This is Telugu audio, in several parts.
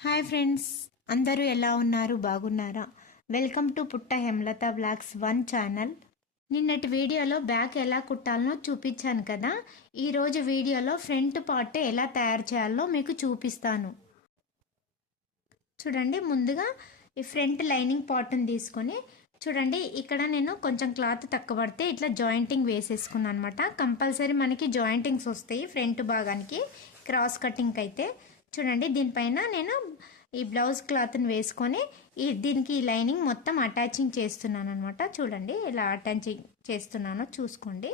హాయ్ ఫ్రెండ్స్ అందరూ ఎలా ఉన్నారు? బాగున్నారా? వెల్కమ్ టు పుట్ట హెమ్లత బ్లాగ్స్ వన్ ఛానల్. నిన్నటి వీడియోలో బ్యాక్ ఎలా కుట్టాలనో చూపించాను కదా? ఈరోజు వీడియోలో ఫ్రంట్ పార్ట్ ఎలా తయారు చేయాలో మీకు చూపిస్తాను. చూడండి ముందుగా ఈ ఫ్రంట్ లైనింగ్ పార్ట్ని తీసుకొని చూడండి ఇక్కడ నేను కొంచెం క్లాత్ తక్కువ పడితే ఇట్లా జాయింటింగ్ వేసేసుకున్నాను అనమాట కంపల్సరీ మనకి జాయింటింగ్స్ వస్తాయి ఫ్రంట్ భాగానికి క్రాస్ కటింగ్కి అయితే. చూడండి దీనిపైన నేను ఈ బ్లౌజ్ క్లాత్ని వేసుకొని ఈ దీనికి ఈ లైనింగ్ మొత్తం అటాచింగ్ చేస్తున్నాను అనమాట చూడండి ఇలా అటాచింగ్ చేస్తున్నానో చూసుకోండి.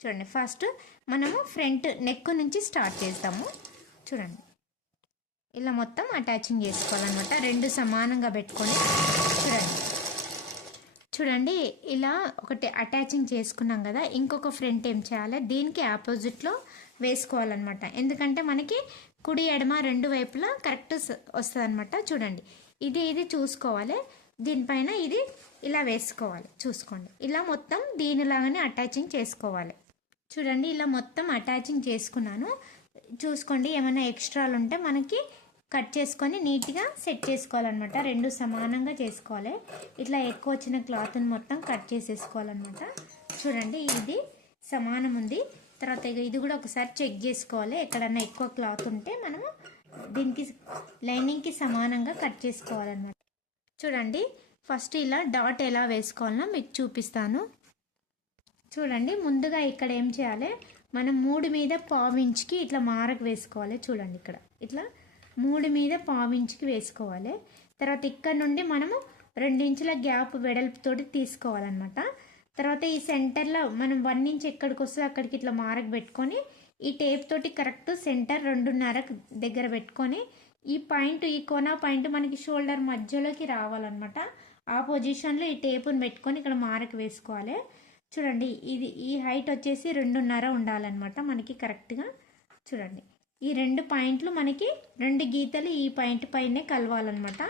చూడండి ఫస్ట్ మనము ఫ్రంట్ నెక్ నుంచి స్టార్ట్ చేస్తాము చూడండి ఇలా మొత్తం అటాచింగ్ చేసుకోవాలన్నమాట. రెండు సమానంగా పెట్టుకొని చూడండి. చూడండి ఇలా ఒకటి అటాచింగ్ చేసుకున్నాం కదా ఇంకొక ఫ్రంట్ ఏం చేయాలి? దీనికి ఆపోజిట్లో వేసుకోవాలన్నమాట. ఎందుకంటే మనకి కుడి ఎడమ రెండు వైపులా కరెక్ట్ వస్తుంది అనమాట చూడండి. ఇది ఇది చూసుకోవాలి? దీనిపైన ఇది ఇలా వేసుకోవాలి. చూసుకోండి. ఇలా మొత్తం దీనిలాగానే అటాచింగ్ చేసుకోవాలి. చూడండి ఇలా మొత్తం అటాచింగ్ చేసుకున్నాను. చూసుకోండి ఏమైనా ఎక్స్ట్రాలు ఉంటే మనకి కట్ చేసుకొని నీట్గా సెట్ చేసుకోవాలన్నమాట. రెండు సమానంగా చేసుకోవాలి. ఇట్లా ఎక్కువ వచ్చిన క్లాత్ని మొత్తం కట్ చేసేసుకోవాలన్నమాట. చూడండి ఇది సమానం ఉంది తర్వాత ఇది కూడా ఒకసారి చెక్ చేసుకోవాలి. ఎక్కడన్నా ఎక్కువ క్లాత్ ఉంటే మనము దీనికి లైనింగ్కి సమానంగా కట్ చేసుకోవాలన్నమాట. చూడండి ఫస్ట్ ఇలా డాట్ ఎలా వేసుకోవాలనో మీకు చూపిస్తాను. చూడండి ముందుగా ఇక్కడ ఏం చేయాలి? మనం మూడు మీద పావించుకి ఇట్లా మారకు వేసుకోవాలి. చూడండి ఇక్కడ. ఇట్లా మూడు మీద పావించుకి వేసుకోవాలి. తర్వాత ఇక్కడ నుండి మనము రెండించుల గ్యాప్ వెడల్పుతోటి తీసుకోవాలన్నమాట. అంటే ఈ సెంటర్లో మనం వన్ ఇంచ్ ఎక్కడికి వస్తే అక్కడికి ఇట్లా మార్క్ పెట్టుకొని ఈ టేప్ తోటి కరెక్ట్ సెంటర్ రెండున్నర దగ్గర పెట్టుకొని ఈ పాయింట్ ఈ కోనా పాయింట్ మనకి షోల్డర్ మధ్యలోకి రావాలన్నమాట. ఆ పొజిషన్లో ఈ టేపుని పెట్టుకొని ఇక్కడ మార్క్ వేసుకోవాలి. చూడండి ఇది ఈ హైట్ వచ్చేసి రెండున్నర ఉండాలన్నమాట మనకి కరెక్ట్గా. చూడండి ఈ రెండు పాయింట్లు మనకి రెండు గీతలు ఈ పాయింట్ పైనే కలవాలన్నమాట.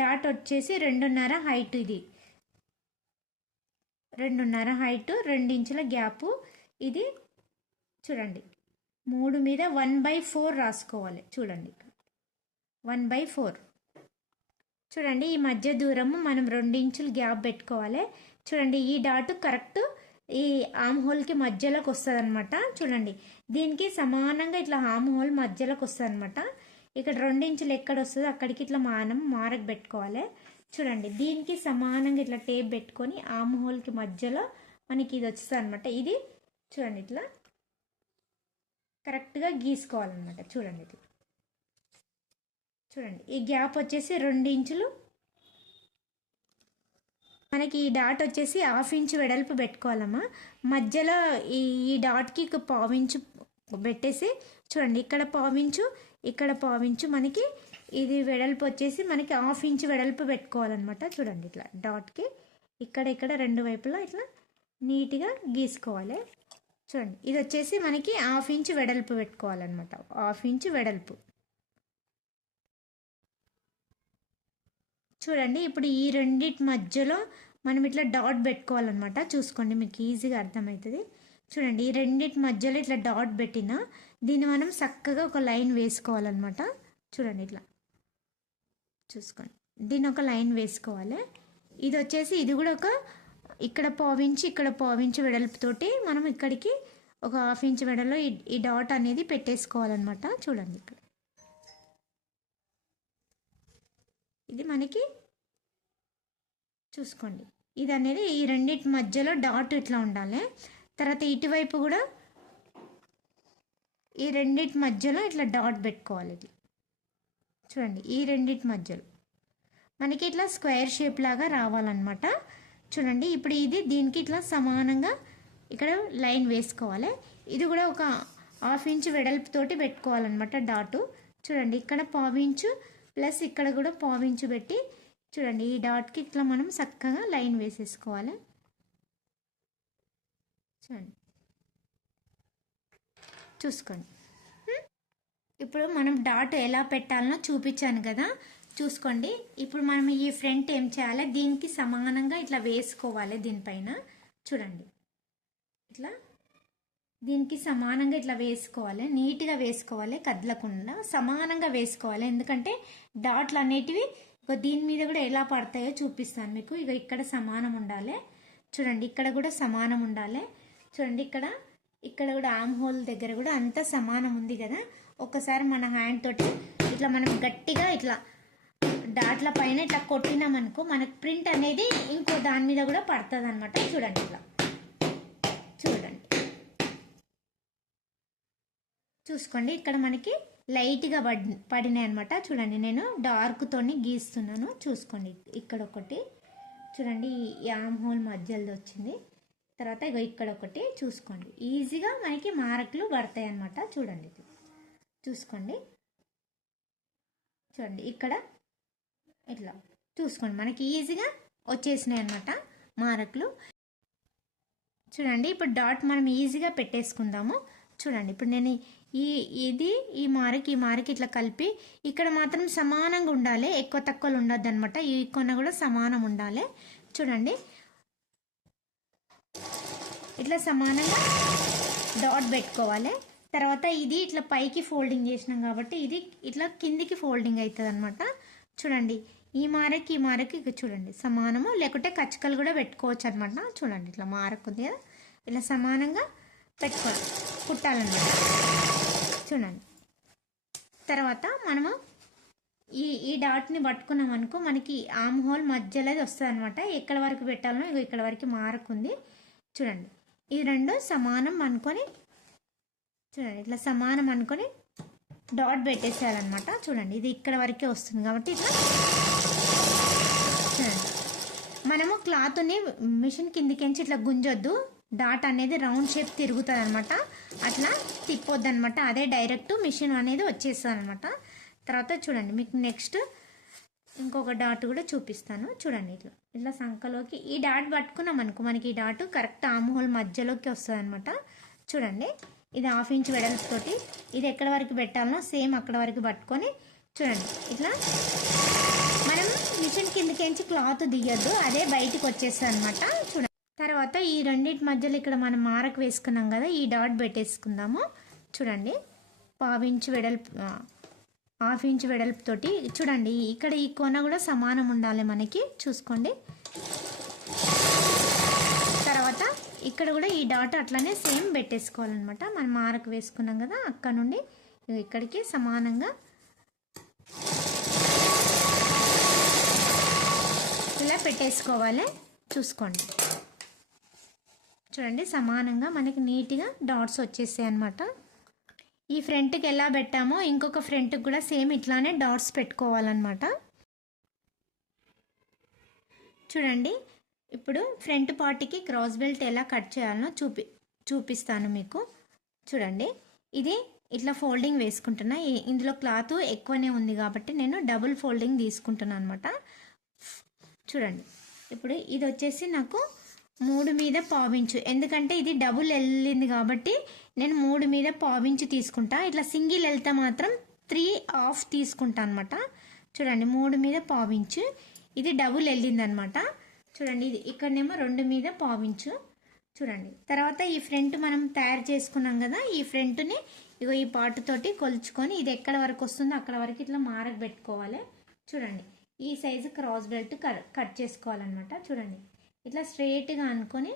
డాట్ వచ్చేసి రెండున్నర హైట్ ఇది. రెండున్నర హైట్ రెండించుల గ్యాపు ఇది చూడండి. మూడు మీద వన్ బై ఫోర్ రాసుకోవాలి. చూడండి వన్ బై ఫోర్ చూడండి ఈ మధ్య దూరము మనం రెండించులు గ్యాప్ పెట్టుకోవాలి. చూడండి ఈ డాట్ కరెక్ట్ ఈ ఆమ్ హోల్కి మధ్యలోకి వస్తుంది అనమాట చూడండి దీనికి సమానంగా ఇట్లా ఆమ్ హోల్ మధ్యలోకి వస్తుంది అనమాట ఇక్కడ రెండించులు ఎక్కడ వస్తుందో అక్కడికి ఇట్లా మానం మారకు పెట్టుకోవాలి. చూడండి దీనికి సమానంగా ఇట్లా టేప్ పెట్టుకొని ఆమ్ హోల్కి మధ్యలో మనకి ఇది వస్తుంది అనమాట ఇది చూడండి ఇట్లా కరెక్ట్గా గీసుకోవాలన్నమాట. చూడండి ఇట్లా చూడండి ఈ గ్యాప్ వచ్చేసి రెండు ఇంచులు. మనకి ఈ డాట్ వచ్చేసి హాఫ్ ఇంచ్ వెడల్పు పెట్టుకోవాలమ్మా. మధ్యలో ఈ ఈ డాట్కి పావించు పెట్టేసి చూడండి ఇక్కడ పావించు ఇక్కడ పావించు మనకి ఇది వెడల్పు వచ్చేసి మనకి హాఫ్ ఇంచ్ వెడల్పు పెట్టుకోవాలన్నమాట. చూడండి ఇట్లా డాట్కి ఇక్కడ ఇక్కడ రెండు వైపులా ఇట్లా నీట్గా గీసుకోవాలి. చూడండి ఇది వచ్చేసి మనకి హాఫ్ ఇంచ్ వెడల్పు పెట్టుకోవాలన్నమాట. హాఫ్ ఇంచ్ వెడల్పు. చూడండి ఇప్పుడు ఈ రెండిటి మధ్యలో మనం ఇట్లా డాట్ పెట్టుకోవాలన్నమాట. చూసుకోండి మీకు ఈజీగా అర్థమవుతుంది. చూడండి ఈ రెండిటి మధ్యలో ఇట్లా డాట్ పెట్టిన దీన్ని మనం చక్కగా ఒక లైన్ వేసుకోవాలన్నమాట. చూడండి ఇట్లా. చూసుకోండి. దీన్ని ఒక లైన్ వేసుకోవాలి. ఇది వచ్చేసి ఇది కూడా ఒక ఇక్కడ పావించి ఇక్కడ పావించి వెడల్పుతోటి మనం ఇక్కడికి ఒక హాఫ్ ఇంచ్ వెడల్లో ఈ డాట్ అనేది పెట్టేసుకోవాలన్నమాట. చూడండి ఇక్కడ. ఇది మనకి చూసుకోండి. ఇది అనేది ఈ రెండింటి మధ్యలో డాట్ ఇట్లా ఉండాలి. తర్వాత ఇటువైపు కూడా ఈ రెండింటి మధ్యలో ఇట్లా డాట్ పెట్టుకోవాలి ఇది. చూడండి ఈ రెండింటి మధ్యలో. మనకి ఇట్లా స్క్వేర్ షేప్ లాగా రావాలన్నమాట. చూడండి ఇప్పుడు ఇది దీనికి ఇట్లా సమానంగా ఇక్కడ లైన్ వేసుకోవాలి. ఇది కూడా ఒక హాఫ్ ఇంచ్ వెడల్పుతోటి పెట్టుకోవాలన్నమాట డాటు. చూడండి ఇక్కడ పావించు ప్లస్ ఇక్కడ కూడా పావించు పెట్టి చూడండి ఈ డాట్కి ఇట్లా మనం చక్కగా లైన్ వేసేసుకోవాలి. చూడండి. చూసుకోండి. ఇప్పుడు మనం డాట్ ఎలా పెట్టాలనో చూపించాను కదా. చూసుకోండి. ఇప్పుడు మనం ఈ ఫ్రంట్ ఏం చేయాలి? దీనికి సమానంగా ఇట్లా వేసుకోవాలి దీనిపైన. చూడండి. ఇట్లా దీనికి సమానంగా ఇట్లా వేసుకోవాలి. నీట్గా వేసుకోవాలి కదలకుండా. సమానంగా వేసుకోవాలి. ఎందుకంటే డాట్లు అనేటివి ఇక దీని మీద కూడా ఎలా పడతాయో చూపిస్తాను మీకు. ఇక ఇక్కడ సమానం ఉండాలి. చూడండి. ఇక్కడ కూడా సమానం ఉండాలి. చూడండి. ఇక్కడ ఇక్కడ కూడా ఆమ్ హోల్ దగ్గర కూడా అంతా సమానం ఉంది కదా. ఒకసారి మన హ్యాండ్ తోటి ఇట్లా మనం గట్టిగా ఇట్లా డాట్ల పైన ఇట్లా కొట్టినామనుకో మనకు ప్రింట్ అనేది ఇంకో దాని మీద కూడా పడుతుంది అనమాట చూడండి ఇట్లా. చూడండి. చూసుకోండి. ఇక్కడ మనకి లైట్గా పడి పడినాయి అనమాట చూడండి నేను డార్క్తోని గీస్తున్నాను. చూసుకోండి. ఇక్కడ ఒకటి. చూడండి ఈ ఆమ్ హోల్ మధ్యలో వచ్చింది. తర్వాత ఇగో ఇక్కడ ఒకటి చూసుకోండి. ఈజీగా మనకి మార్కులు పడతాయి అనమాట చూడండి ఇది. చూసుకోండి. చూడండి ఇక్కడ. ఇట్లా. చూసుకోండి. మనకి ఈజీగా వచ్చేసినాయి అనమాట మార్కులు. చూడండి ఇప్పుడు డాట్ మనం ఈజీగా పెట్టేసుకుందాము. చూడండి ఇప్పుడు నేను ఈ ఇది ఈ మారకి ఈ మారకి ఇట్లా కలిపి ఇక్కడ మాత్రం సమానంగా ఉండాలి. ఎక్కువ తక్కువలు ఉండద్దు అనమాట ఈ కొన కూడా సమానం ఉండాలి. చూడండి. ఇట్లా సమానంగా డాట్ పెట్టుకోవాలి. తర్వాత ఇది ఇట్లా పైకి ఫోల్డింగ్ చేసినాం కాబట్టి ఇది ఇట్లా కిందికి ఫోల్డింగ్ అవుతుంది అనమాట చూడండి ఈ మారకి ఈ మారకి ఇక చూడండి సమానము లేకుంటే కచ్చకలు కూడా పెట్టుకోవచ్చు అనమాట చూడండి ఇట్లా మారకు ఉంది కదా. ఇలా సమానంగా పెట్టుకోవాలి కుట్టాలన్నమాట. చూడండి. తర్వాత మనము ఈ ఈ డాట్ని పట్టుకున్నాం అనుకో మనకి ఆమ్ హోల్ మధ్యలో వస్తుంది అనమాట ఎక్కడ వరకు పెట్టాలో ఇక ఇక్కడ వరకు మారకుంది చూడండి. ఈ రెండు సమానం అనుకొని చూడండి ఇట్లా సమానం అనుకొని డాట్ పెట్టేసేయాలన్నమాట. చూడండి ఇది ఇక్కడ వరకే వస్తుంది కాబట్టి ఇట్లా చూడండి. మనము క్లాత్ని మిషన్ కిందికించి ఇట్లా గుంజొద్దు. డాట్ అనేది రౌండ్ షేప్ తిరుగుతుంది అనమాట అట్లా తిప్పొద్దు అనమాట అదే డైరెక్ట్ మిషన్ అనేది వచ్చేస్తుంది అనమాట తర్వాత చూడండి మీకు నెక్స్ట్ ఇంకొక డాట్ కూడా చూపిస్తాను. చూడండి ఇట్లా. ఇట్లా సంఖలోకి ఈ డాట్ పట్టుకున్నాం అనుకో మనకి ఈ డాట్ కరెక్ట్ ఆమ్ హోల్ మధ్యలోకి వస్తుంది అనమాట చూడండి. ఇది హాఫ్ ఇంచ్ వెడల్పుతోటి ఇది ఎక్కడ వరకు పెట్టాలనో సేమ్ అక్కడ వరకు పట్టుకొని చూడండి. ఇట్లా మనం మిషన్ కిందకించి క్లాత్ తీయద్దు అదే బయటికి వచ్చేస్తుంది అనమాట చూడండి. తర్వాత ఈ రెండింటి మధ్యలో ఇక్కడ మనం మారకు వేసుకున్నాం కదా ఈ డాట్ పెట్టేసుకుందాము. చూడండి. పావించు వెడల్పు హాఫ్ ఇంచ్ వెడల్పుతోటి చూడండి ఇక్కడ ఈ కొన కూడా సమానం ఉండాలి మనకి చూసుకోండి. తర్వాత ఇక్కడ కూడా ఈ డాట్ అట్లనే సేమ్ పెట్టేసుకోవాలన్నమాట. మనం మారకు వేసుకున్నాం కదా అక్కడ నుండి ఇక్కడికి సమానంగా. ఇలా పెట్టేసుకోవాలి చూసుకోండి. చూడండి సమానంగా మనకి నీట్గా డాట్స్ వచ్చేసాయి అనమాట ఈ ఫ్రంట్కి ఎలా పెట్టామో ఇంకొక ఫ్రంట్కి కూడా సేమ్ ఇట్లానే డాట్స్ పెట్టుకోవాలన్నమాట. చూడండి ఇప్పుడు ఫ్రంట్ పార్టీకి క్రాస్ బెల్ట్ ఎలా కట్ చేయాలనో చూపి చూపిస్తాను మీకు. చూడండి ఇది ఇట్లా ఫోల్డింగ్ వేసుకుంటున్నా. ఇందులో క్లాత్ ఎక్కువనే ఉంది కాబట్టి నేను డబుల్ ఫోల్డింగ్ తీసుకుంటున్నాను అనమాట చూడండి ఇప్పుడు ఇది వచ్చేసి నాకు మూడు మీద పావించు. ఎందుకంటే ఇది డబుల్ వెళ్ళింది కాబట్టి నేను మూడు మీద పావించు తీసుకుంటా. ఇట్లా సింగిల్ వెళ్తే మాత్రం త్రీ ఆఫ్ తీసుకుంటా అనమాట చూడండి మూడు మీద పావించు. ఇది డబుల్ వెళ్ళింది అనమాట చూడండి ఇది ఇక్కడనేమో రెండు మీద పావించు. చూడండి తర్వాత ఈ ఫ్రంట్ మనం తయారు చేసుకున్నాం కదా ఈ ఫ్రంట్ని ఇగో ఈ పాటుతోటి కొలుచుకొని ఇది ఎక్కడ వరకు వస్తుందో అక్కడ వరకు ఇట్లా మారక పెట్టుకోవాలి. చూడండి ఈ సైజు క్రాస్ బెల్ట్ కట్ చేసుకోవాలన్నమాట. చూడండి ఇట్లా స్ట్రైట్గా అనుకొని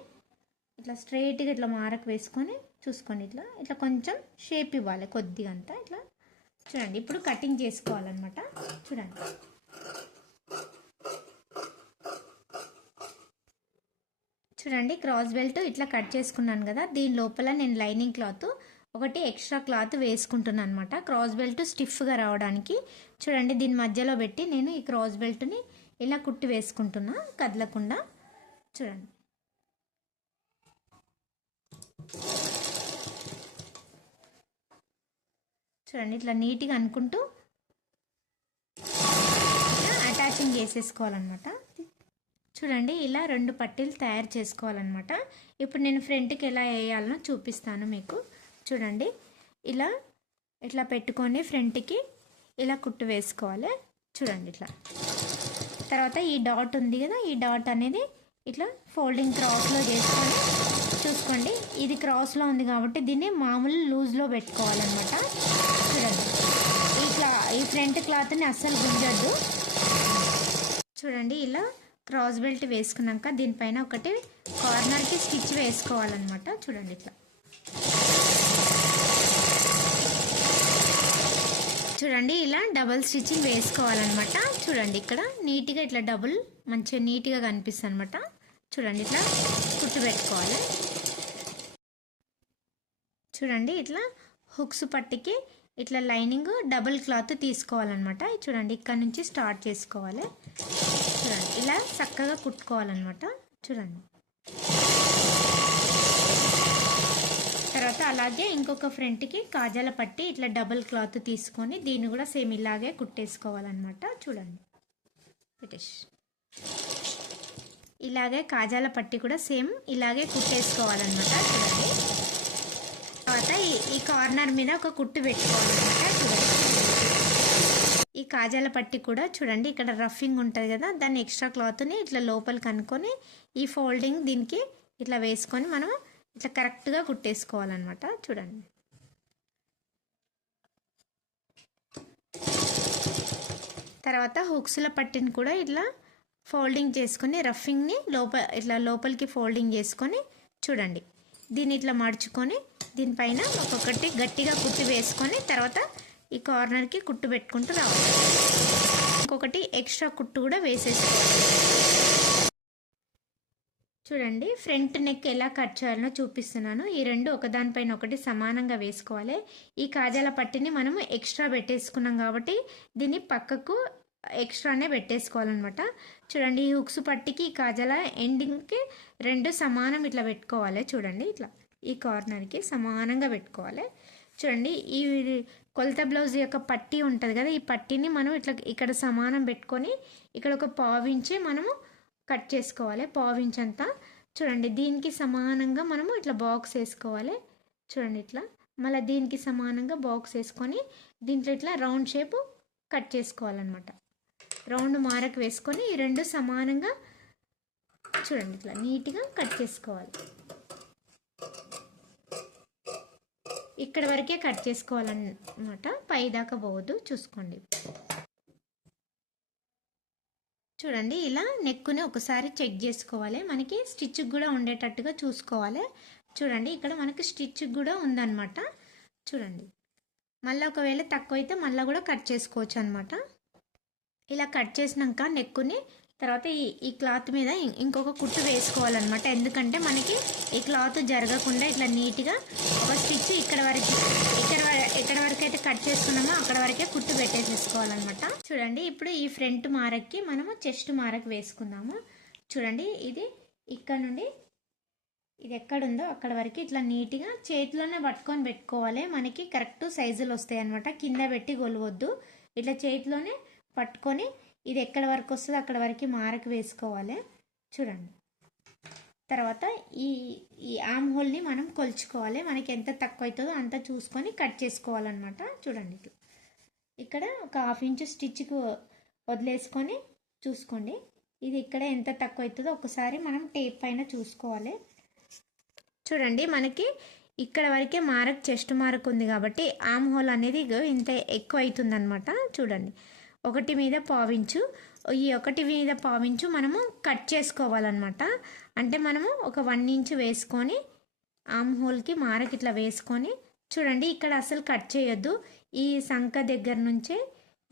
ఇట్లా స్ట్రైట్గా ఇట్లా మారకు వేసుకొని చూసుకోండి. ఇట్లా ఇట్లా కొంచెం షేప్ ఇవ్వాలి కొద్దిగా అంతా ఇట్లా చూడండి ఇప్పుడు కటింగ్ చేసుకోవాలన్నమాట. చూడండి. చూడండి క్రాస్ బెల్ట్ ఇట్లా కట్ చేసుకున్నాను కదా దీని లోపల నేను లైనింగ్ క్లాత్ ఒకటి ఎక్స్ట్రా క్లాత్ వేసుకుంటున్నాను అనమాట క్రాస్ బెల్ట్ స్టిఫ్గా రావడానికి. చూడండి దీని మధ్యలో పెట్టి నేను ఈ క్రాస్ బెల్ట్ని ఇలా కుట్టి వేసుకుంటున్నా కదలకుండా. చూడండి. చూడండి ఇట్లా నీట్గా అనుకుంటూ అటాచింగ్ చేసేసుకోవాలన్నమాట. చూడండి ఇలా రెండు పట్టీలు తయారు చేసుకోవాలన్నమాట. ఇప్పుడు నేను ఫ్రంట్కి ఎలా వేయాలనో చూపిస్తాను మీకు. చూడండి ఇలా ఇట్లా పెట్టుకొని ఫ్రంట్కి ఇలా కుట్టు వేసుకోవాలి. చూడండి ఇట్లా. తర్వాత ఈ డాట్ ఉంది కదా ఈ డాట్ అనేది ఇట్లా ఫోల్డింగ్ క్రాస్లో చేసుకొని చూసుకోండి. ఇది క్రాస్లో ఉంది కాబట్టి దీన్ని మామూలు లూజ్లో పెట్టుకోవాలన్నమాట. చూడండి. ఈ క్లా ఈ ఫ్రంట్ క్లాత్ని అస్సలు గుంజద్దు చూడండి ఇలా క్రాస్ బెల్ట్ వేసుకున్నాక దీనిపైన ఒకటి కార్నర్కి స్టిచ్ వేసుకోవాలన్నమాట. చూడండి ఇట్లా. చూడండి ఇలా డబల్ స్టిచ్చింగ్ వేసుకోవాలన్నమాట. చూడండి ఇక్కడ నీట్గా ఇట్లా డబుల్ మంచిగా నీట్గా కనిపిస్తుంది అనమాట చూడండి ఇట్లా కుట్టు పెట్టుకోవాలి చూడండి ఇట్లా హుక్స్ పట్టికి ఇట్లా లైనింగ్ డబుల్ క్లాత్ తీసుకోవాలన్నమాట. చూడండి ఇక్కడ నుంచి స్టార్ట్ చేసుకోవాలి. చూడండి ఇలా చక్కగా కుట్టుకోవాలన్నమాట. చూడండి. తర్వాత అలాగే ఇంకొక ఫ్రంట్కి కాజాల పట్టి ఇట్లా డబుల్ క్లాత్ తీసుకొని దీన్ని కూడా సేమ్ ఇలాగే కుట్టేసుకోవాలన్నమాట. చూడండి. పెట్టేసి ఇలాగే కాజాల పట్టి కూడా సేమ్ ఇలాగే కుట్టేసుకోవాలన్నమాట చూడండి. తర్వాత ఈ ఈ కార్నర్ మీద ఒక కుట్టు పెట్టుకోవాలన్నమాట చూడండి. ఈ కాజాల పట్టి కూడా చూడండి ఇక్కడ రఫింగ్ ఉంటుంది కదా దాన్ని ఎక్స్ట్రా క్లాత్ని ఇట్లా లోపల కనుక్కొని ఈ ఫోల్డింగ్ దీనికి ఇట్లా వేసుకొని మనం ఇట్లా కరెక్ట్గా కుట్టేసుకోవాలన్నమాట చూడండి. తర్వాత హుక్స్ల పట్టిని కూడా ఇట్లా ఫోల్డింగ్ చేసుకొని రఫింగ్ని లోపల ఇట్లా లోపలికి ఫోల్డింగ్ చేసుకొని చూడండి. దీన్ని ఇట్లా మడుచుకొని దీనిపైన ఒక్కొక్కటి గట్టిగా కుట్టి వేసుకొని తర్వాత ఈ కార్నర్కి కుట్టు పెట్టుకుంటూ రావాలి. ఇంకొకటి ఎక్స్ట్రా కుట్టు కూడా వేసేసుకోవాలి. చూడండి ఫ్రంట్ నెక్ ఎలా కట్ చేయాలనో చూపిస్తున్నాను. ఈ రెండు ఒకదానిపైన ఒకటి సమానంగా వేసుకోవాలి. ఈ కాజాల పట్టిని మనము ఎక్స్ట్రా పెట్టేసుకున్నాం కాబట్టి దీన్ని పక్కకు ఎక్స్ట్రానే పెట్టేసుకోవాలన్నమాట. చూడండి ఈ హుక్స్ పట్టికి ఈ కాజాల ఎండింగ్కి రెండు సమానం ఇట్లా పెట్టుకోవాలి. చూడండి ఇట్లా ఈ కార్నర్కి సమానంగా పెట్టుకోవాలి. చూడండి ఈ కొలత బ్లౌజ్ యొక్క పట్టీ ఉంటుంది కదా ఈ పట్టీని మనం ఇట్లా ఇక్కడ సమానం పెట్టుకొని ఇక్కడ ఒక పావించి మనము కట్ చేసుకోవాలి. పావించి అంతా చూడండి దీనికి సమానంగా మనము ఇట్లా బాక్స్ వేసుకోవాలి. చూడండి ఇట్లా మళ్ళీ దీనికి సమానంగా బాక్స్ వేసుకొని దీంట్లో ఇట్లా రౌండ్ షేప్ కట్ చేసుకోవాలన్నమాట. రౌండ్ మారకు వేసుకొని ఈ రెండు సమానంగా చూడండి ఇట్లా నీట్గా కట్ చేసుకోవాలి. ఇక్కడ వరకే కట్ చేసుకోవాలన్నమాట పైదాకా పోవద్దు చూసుకోండి. చూడండి ఇలా నెక్కుని ఒకసారి చెక్ చేసుకోవాలి. మనకి స్టిచ్ కూడా ఉండేటట్టుగా చూసుకోవాలి. చూడండి ఇక్కడ మనకి స్టిచ్ కూడా ఉందన్నమాట. చూడండి. మళ్ళీ ఒకవేళ తక్కువ అయితే మళ్ళీ కూడా కట్ చేసుకోవచ్చు అనమాట ఇలా కట్ చేసినాక నెక్కుని తర్వాత ఈ ఈ క్లాత్ మీద ఇం- ఇంకొక కుట్టు వేసుకోవాలన్నమాట. ఎందుకంటే మనకి ఈ క్లాత్ జరగకుండా ఇట్లా నీట్గా ఒక స్టిచ్ ఇక్కడ వరకు ఇక్కడ ఎక్కడ వరకు అయితే కట్ చేసుకున్నామో అక్కడ వరకే కుట్టు పెట్టేసేసుకోవాలన్నమాట. చూడండి ఇప్పుడు ఈ ఫ్రంట్ మారక్కి మనము చెస్ట్ మారక్ వేసుకుందాము. చూడండి ఇది ఇక్కడ నుండి ఇది ఎక్కడుందో అక్కడ వరకు ఇట్లా నీట్గా చేతిలోనే పట్టుకొని పెట్టుకోవాలి. మనకి కరెక్ట్ సైజులు వస్తాయి అనమాట కింద పెట్టి గొలవద్దు. ఇట్లా చేతిలోనే పట్టుకొని ఇది ఎక్కడ వరకు వస్తుందో అక్కడ వరకు మారకు వేసుకోవాలి. చూడండి. తర్వాత ఈ ఈ ఆమ్ హోల్ని మనం కొలుచుకోవాలి. మనకి ఎంత తక్కువ అవుతుందో అంత చూసుకొని కట్ చేసుకోవాలన్నమాట. చూడండి ఇట్లా ఇక్కడ ఒక హాఫ్ ఇంచ్ స్టిచ్కి వదిలేసుకొని చూసుకోండి. ఇది ఇక్కడ ఎంత తక్కువ అవుతుందో ఒకసారి మనం టేప్ పైన చూసుకోవాలి. చూడండి మనకి ఇక్కడ వరకే మారక్ చెస్ట్ మారక్ ఉంది కాబట్టి ఆమ్ హోల్ అనేది ఇంత ఎక్కువ అవుతుందన్నమాట చూడండి. ఒకటి మీద పావించు ఈ ఒకటి మీద పావించు మనము కట్ చేసుకోవాలన్నమాట. అంటే మనము ఒక వన్ ఇంచ్ వేసుకొని ఆమ్ హోల్కి మారక్ ఇట్లా వేసుకొని చూడండి ఇక్కడ అసలు కట్ చేయొద్దు. ఈ సంఖ దగ్గర నుంచే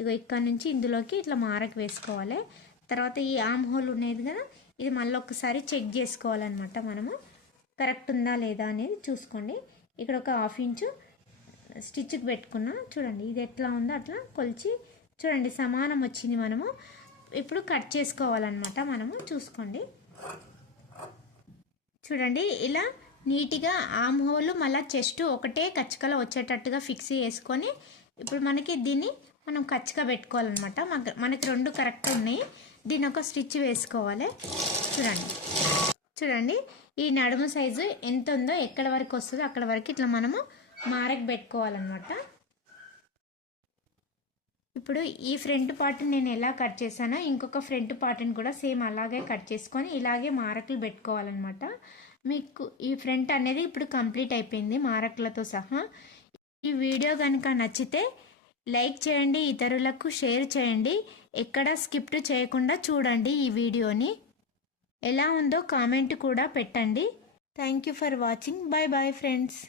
ఇగో ఇక్కడ నుంచి ఇందులోకి ఇట్లా మారక్ వేసుకోవాలి. తర్వాత ఈ ఆమ్ హోల్ ఉండేది కదా ఇది మళ్ళీ ఒకసారి చెక్ చేసుకోవాలన్నమాట మనము. కరెక్ట్ ఉందా లేదా అనేది చూసుకోండి. ఇక్కడ ఒక హాఫ్ ఇంచు స్టిచ్కి పెట్టుకున్నా చూడండి ఇది ఎట్లా ఉందో అట్లా కొలిచి చూడండి సమానం వచ్చింది మనము. ఇప్పుడు కట్ చేసుకోవాలన్నమాట మనము చూసుకోండి. చూడండి ఇలా నీట్గా ఆమ్ హోల్ మళ్ళీ చెస్ట్ ఒకటే కచ్చికలో వచ్చేటట్టుగా ఫిక్స్ చేసుకొని ఇప్పుడు మనకి దీన్ని మనం కచ్చిక పెట్టుకోవాలన్నమాట. మనకి- రెండు కరెక్ట్ ఉన్నాయి. దీని ఒక స్టిచ్ వేసుకోవాలి. చూడండి. చూడండి ఈ నడుము సైజు ఎంత ఉందో ఎక్కడ వరకు వస్తుందో అక్కడ వరకు ఇట్లా మనము మారక్ పెట్టుకోవాలన్నమాట. ఇప్పుడు ఈ ఫ్రంట్ పార్ట్ని నేను ఎలా కట్ చేశానో ఇంకొక ఫ్రంట్ పార్ట్ని కూడా సేమ్ అలాగే కట్ చేసుకొని ఇలాగే మారకులు పెట్టుకోవాలన్నమాట. మీకు ఈ ఫ్రంట్ అనేది ఇప్పుడు కంప్లీట్ అయిపోయింది మారకులతో సహా. ఈ వీడియో కనుక నచ్చితే లైక్ చేయండి ఇతరులకు షేర్ చేయండి. ఎక్కడ స్కిప్ట్ చేయకుండా చూడండి ఈ వీడియోని. ఎలా ఉందో కామెంట్ కూడా పెట్టండి. Thank you for watching. Bye bye friends.